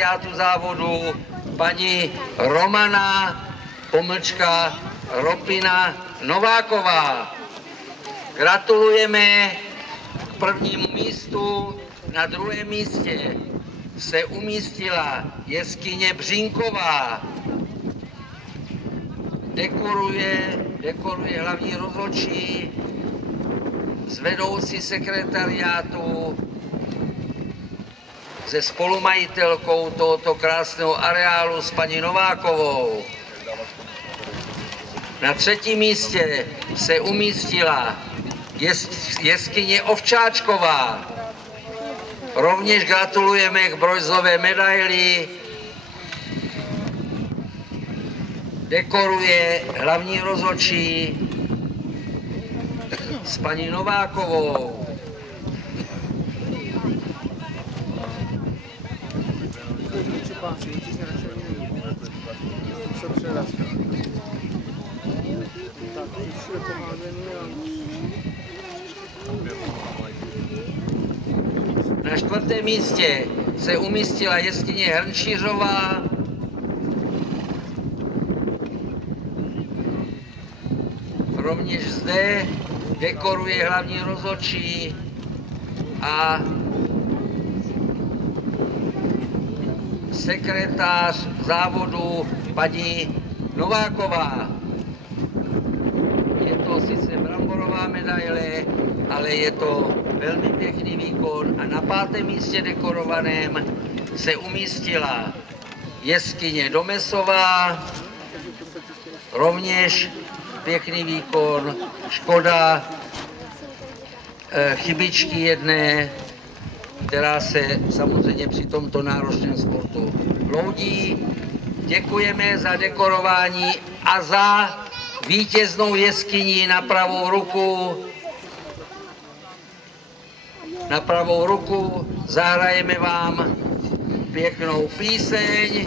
sekretariátu závodu paní Romana Ropina Nováková. Gratulujeme k prvnímu místu. Na druhém místě se umístila jeskyně Břínková. Dekoruje hlavní rozhodčí s vedoucí sekretariátu se spolumajitelkou tohoto krásného areálu s paní Novákovou. Na třetím místě se umístila jeskyně Ovčáčková. Rovněž gratulujeme k bronzové medaili. Dekoruje hlavní rozhodčí s paní Novákovou. Na čtvrtém místě se umístila jeskyně Hrnčířová. Rovněž zde dekoruje hlavní rozhodčí a sekretář závodu paní Nováková. Je to sice bramborová medaile, ale je to velmi pěkný výkon a na pátém místě dekorovaném se umístila jeskyně Domesová. Rovněž pěkný výkon, škoda chybičky jedné, která se samozřejmě při tomto náročném sportu ploudí. Děkujeme za dekorování a za vítěznou jeskyni na pravou ruku. Na pravou ruku zahrajeme vám pěknou píseň.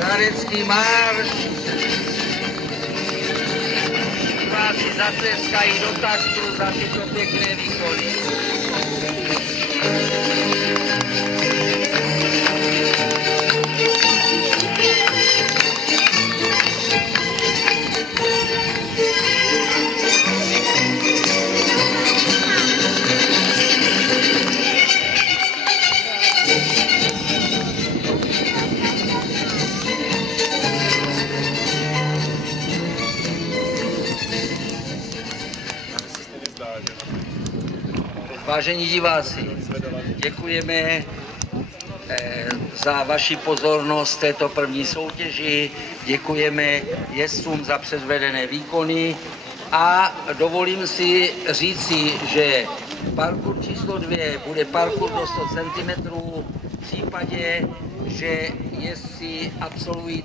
Hradecký marš. Diváci zatleskají do taktu za tyto pěkné výkony. Vážení diváci, děkujeme za vaši pozornost této první soutěži, děkujeme jezdcům za předvedené výkony a dovolím si říci, že parkour číslo 2 bude parkour do 100 cm v případě, že jezdci absolvují